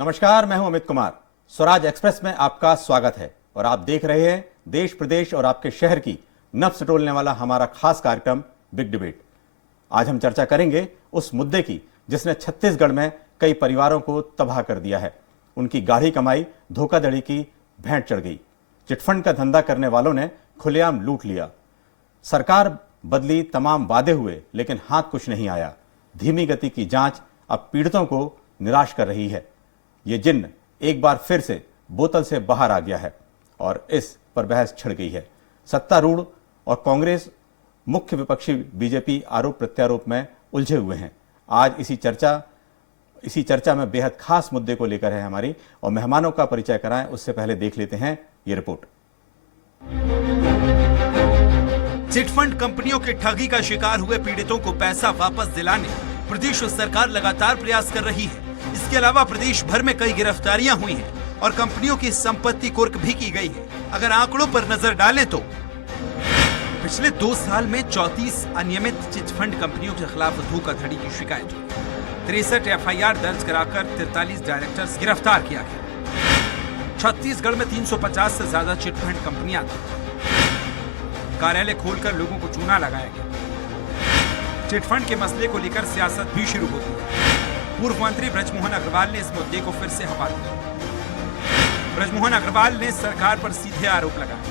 नमस्कार, मैं हूं अमित कुमार। स्वराज एक्सप्रेस में आपका स्वागत है और आप देख रहे हैं देश प्रदेश और आपके शहर की नब्ज टोलने वाला हमारा खास कार्यक्रम बिग डिबेट। आज हम चर्चा करेंगे उस मुद्दे की जिसने छत्तीसगढ़ में कई परिवारों को तबाह कर दिया है। उनकी गाढ़ी कमाई धोखाधड़ी की भेंट चढ़ गई। चिटफंड का धंधा करने वालों ने खुलेआम लूट लिया। सरकार बदली, तमाम वादे हुए, लेकिन हाथ कुछ नहीं आया। धीमी गति की जांच अब पीड़ितों को निराश कर रही है। ये जिन्न एक बार फिर से बोतल से बाहर आ गया है और इस पर बहस छिड़ गई है। सत्तारूढ़ और कांग्रेस, मुख्य विपक्षी बीजेपी आरोप प्रत्यारोप में उलझे हुए हैं। आज इसी चर्चा में बेहद खास मुद्दे को लेकर है हमारी, और मेहमानों का परिचय कराएं उससे पहले देख लेते हैं ये रिपोर्ट। चिटफंड कंपनियों के ठगी का शिकार हुए पीड़ितों को पैसा वापस दिलाने प्रदेश सरकार लगातार प्रयास कर रही है। इसके अलावा प्रदेश भर में कई गिरफ्तारियां हुई हैं और कंपनियों की संपत्ति कुर्क भी की गई है। अगर आंकड़ों पर नजर डालें तो पिछले 2 साल में 34 अनियमित चिटफंड कंपनियों के खिलाफ धोखाधड़ी की शिकायत हुई। 63 एफआईआर दर्ज कराकर 43 डायरेक्टर्स गिरफ्तार किया गया। छत्तीसगढ़ में 350 से ज्यादा चिटफंड कंपनियां थी। कार्यालय खोलकर लोगों को चूना लगाया गया। चिटफंड के मसले को लेकर सियासत भी शुरू होती है। पूर्व मंत्री बृजमोहन अग्रवाल ने इस मुद्दे को फिर से हवा दिया। बृजमोहन अग्रवाल ने सरकार पर सीधे आरोप लगाए।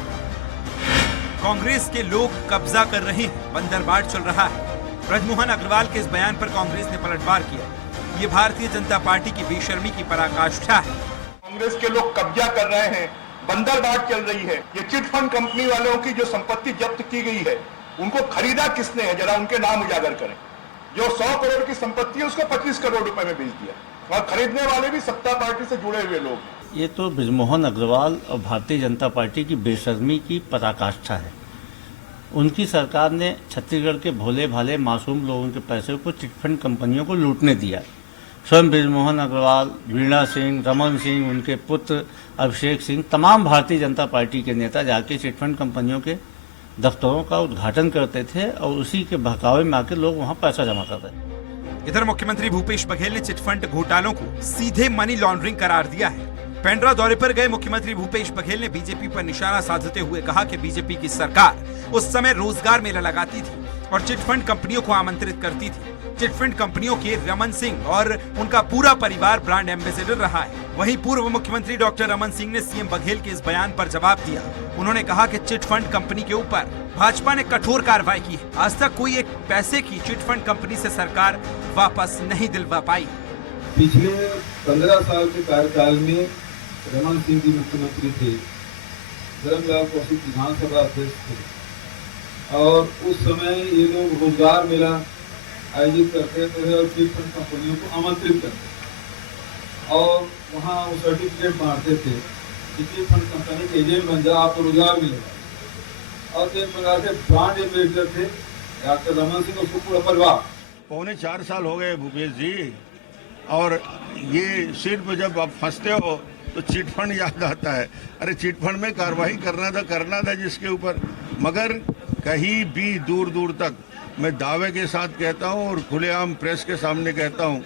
कांग्रेस के लोग कब्जा कर रहे हैं, बंदरबाट चल रहा है। बृजमोहन अग्रवाल के इस बयान पर कांग्रेस ने पलटवार किया। ये भारतीय जनता पार्टी की बेशर्मी की पराकाष्ठा है। कांग्रेस के लोग कब्जा कर रहे हैं, बंदरबाट चल रही है। ये चिटफंड कंपनी वालों की जो संपत्ति जब्त की गई है, उनको खरीदा किसने है, जरा उनके नाम उजागर करें। जो 100 करोड़ की संपत्ति है उसको 25 करोड़ रुपए में बेच दिया, और खरीदने वाले भी सत्ता पार्टी से जुड़े हुए लोग। ये तो बृजमोहन अग्रवाल और भारतीय जनता पार्टी की बेशर्मी की पराकाष्ठा है। उनकी सरकार ने छत्तीसगढ़ के भोले भाले मासूम लोगों के पैसे को चिटफंड कंपनियों को लूटने दिया। स्वयं बृजमोहन अग्रवाल, वीणा सिंह, रमन सिंह, उनके पुत्र अभिषेक सिंह, तमाम भारतीय जनता पार्टी के नेता जाके चिटफंड कंपनियों के दफ्तरों का उद्घाटन करते थे और उसी के बहकावे में आके लोग वहां पैसा जमा करते थे। इधर मुख्यमंत्री भूपेश बघेल ने चिटफंड घोटालों को सीधे मनी लॉन्ड्रिंग करार दिया है। पेंड्रा दौरे पर गए मुख्यमंत्री भूपेश बघेल ने बीजेपी पर निशाना साधते हुए कहा कि बीजेपी की सरकार उस समय रोजगार मेला लगाती थी और चिटफंड कंपनियों को आमंत्रित करती थी। चिटफंड कंपनियों के रमन सिंह और उनका पूरा परिवार ब्रांड एम्बेसडर रहा है। वहीं पूर्व मुख्यमंत्री डॉक्टर रमन सिंह ने सीएम बघेल के इस बयान पर जवाब दिया। उन्होंने कहा कि चिटफंड कंपनी के ऊपर भाजपा ने कठोर कार्रवाई की है। आज तक कोई एक पैसे की चिटफंड कंपनी से सरकार वापस नहीं दिलवा पाई। पिछले 15 साल के कार्यकाल में रमन सिंह जी मुख्यमंत्री थे, धर्मलाल कौशिक विधानसभा अध्यक्ष थे, और उस समय ये लोग रोजगार मेला आयोजित करते थे और चिटफंड कंपनियों को आमंत्रित करते और वहाँ वो सर्टिफिकेट बांटते थे कि चिटफंड कंपनी के एजेंट बन जाओ, आपको रोजगार मिलेगा। और एक प्रकार से ब्रांड एम्बेसडर थे डॉक्टर रमन सिंह और उसको पूरा परिवार। 4.25 साल हो गए भूपेश जी, और ये सिर्फ जब आप फंसते हो तो चिटफंड याद आता है। अरे चिटफंड में कार्रवाई करना था जिसके ऊपर, मगर कहीं भी दूर दूर तक मैं दावे के साथ कहता हूं और खुलेआम प्रेस के सामने कहता हूं,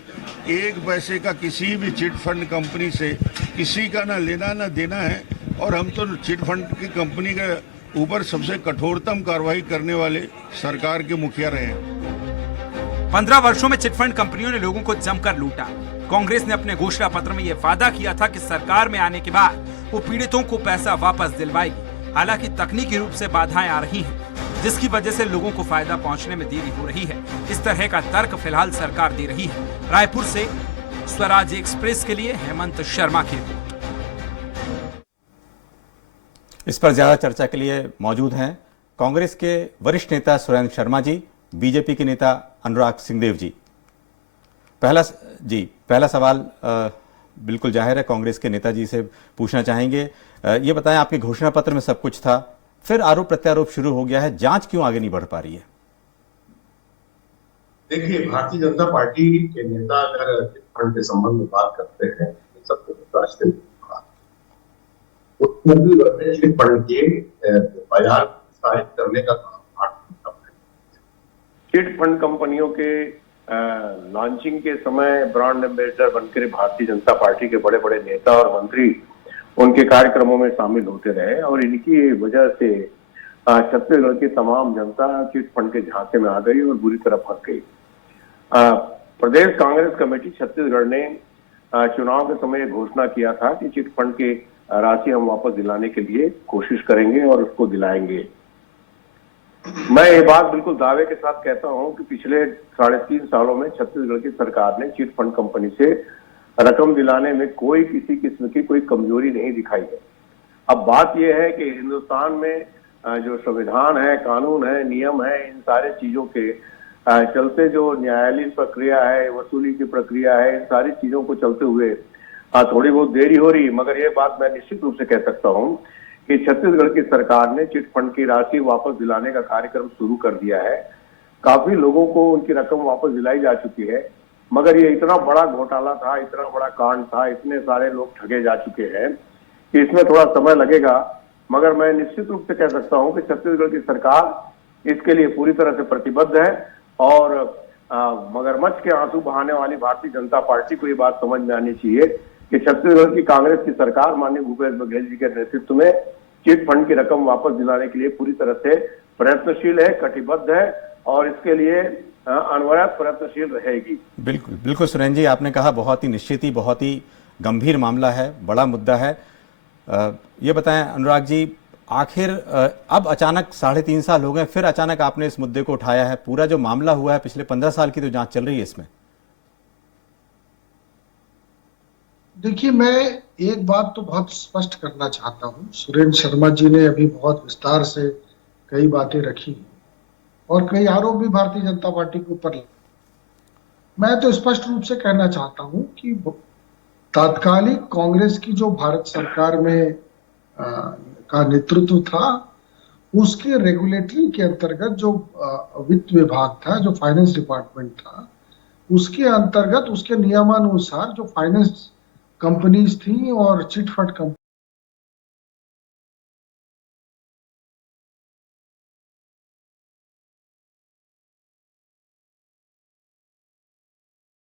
एक पैसे का किसी भी चिटफंड कंपनी से किसी का ना लेना ना देना है। और हम तो चिटफंड की कंपनी के ऊपर सबसे कठोरतम कार्रवाई करने वाले सरकार के मुखिया रहे हैं। 15 वर्षों में चिटफंड कंपनियों ने लोगों को जमकर लूटा। कांग्रेस ने अपने घोषणा पत्र में यह वादा किया था कि सरकार में आने के बाद वो पीड़ितों को पैसा वापस दिलवाएगी। हालांकि तकनीकी रूप से बाधाएं आ रही हैं, जिसकी वजह से लोगों को फायदा पहुंचने में देरी हो रही है। इस तरह का तर्क फिलहाल सरकार दे रही है। रायपुर से स्वराज एक्सप्रेस के लिए हेमंत शर्मा की रिपोर्ट। इस पर ज्यादा चर्चा के लिए मौजूद हैं कांग्रेस के वरिष्ठ नेता सुरेंद्र शर्मा जी, बीजेपी के नेता अनुराग सिंहदेव जी। पहला सवाल बिल्कुल जाहिर है कांग्रेस के नेताजी से पूछना चाहेंगे। ये बताएं, आपके घोषणा पत्र में सब कुछ था, फिर आरोप प्रत्यारोप शुरू हो गया है, जांच क्यों आगे नहीं बढ़ पा रही है? देखिए, भारतीय जनता पार्टी के नेता अगर चिटफंड के संबंध में बात करते हैं, सबको रास्ते में चिटफंड के बाजार साबित करने का काम चिटफंड कंपनियों के लॉन्चिंग के समय ब्रांड एम्बेसडर बनकर भारतीय जनता पार्टी के बड़े बड़े नेता और मंत्री उनके कार्यक्रमों में शामिल होते रहे और इनकी वजह से छत्तीसगढ़ की तमाम जनता चिट फंड के झांसे में आ गई और बुरी तरह फंस गई। प्रदेश कांग्रेस कमेटी छत्तीसगढ़ ने चुनाव के समय घोषणा किया था कि चिट फंड की राशि हम वापस दिलाने के लिए कोशिश करेंगे और उसको दिलाएंगे। मैं ये बात बिल्कुल दावे के साथ कहता हूं कि पिछले 3.5 सालों में छत्तीसगढ़ की सरकार ने चिट फंड कंपनी से रकम दिलाने में कोई किसी किस्म की कोई कमजोरी नहीं दिखाई है। अब बात यह है कि हिंदुस्तान में जो संविधान है, कानून है, नियम है, इन सारे चीजों के चलते जो न्यायालयीन प्रक्रिया है, वसूली की प्रक्रिया है, इन सारी चीजों को चलते हुए थोड़ी बहुत देरी हो रही, मगर ये बात मैं निश्चित रूप से कह सकता हूं कि छत्तीसगढ़ की सरकार ने चिट फंड की राशि वापस दिलाने का कार्यक्रम शुरू कर दिया है। काफी लोगों को उनकी रकम वापस दिलाई जा चुकी है, मगर ये इतना बड़ा घोटाला था, इतना बड़ा कांड था, इतने सारे लोग ठगे जा चुके हैं कि इसमें थोड़ा समय लगेगा। मगर मैं निश्चित रूप से कह सकता हूं कि छत्तीसगढ़ की सरकार इसके लिए पूरी तरह से प्रतिबद्ध है और मगरमच्छ के आंसू बहाने वाली भारतीय जनता पार्टी को ये बात समझ में आनी चाहिए कि छत्तीसगढ़ की कांग्रेस की सरकार माननीय भूपेश बघेल जी के नेतृत्व में चिट फंड की रकम वापस दिलाने के लिए पूरी तरह से प्रयत्नशील है, कटिबद्ध है और इसके लिए अनवरत प्रयत्नशील रहेगी। बिल्कुल बिल्कुल सुरेंद्र जी, आपने कहा बहुत ही निश्चित ही बहुत ही गंभीर मामला है, बड़ा मुद्दा है। ये बताएं अनुराग जी, आखिर अब अचानक 3.5 साल हो गए, फिर अचानक आपने इस मुद्दे को उठाया है। पूरा जो मामला हुआ है पिछले 15 साल की तो जांच चल रही है इसमें। देखिए, मैं एक बात तो बहुत स्पष्ट करना चाहता हूं। सुरेंद्र शर्मा जी ने अभी बहुत विस्तार से कई बातें रखी और कई आरोप भी भारतीय जनता पार्टी के ऊपर। मैं तो स्पष्ट रूप से कहना चाहता हूं कि तात्कालिक कांग्रेस की जो भारत सरकार में का नेतृत्व था, उसके रेगुलेटरी के अंतर्गत जो वित्त विभाग था, जो फाइनेंस डिपार्टमेंट था, उसके अंतर्गत उसके नियमानुसार जो फाइनेंस कंपनीज थी और चिट फंड कंपनी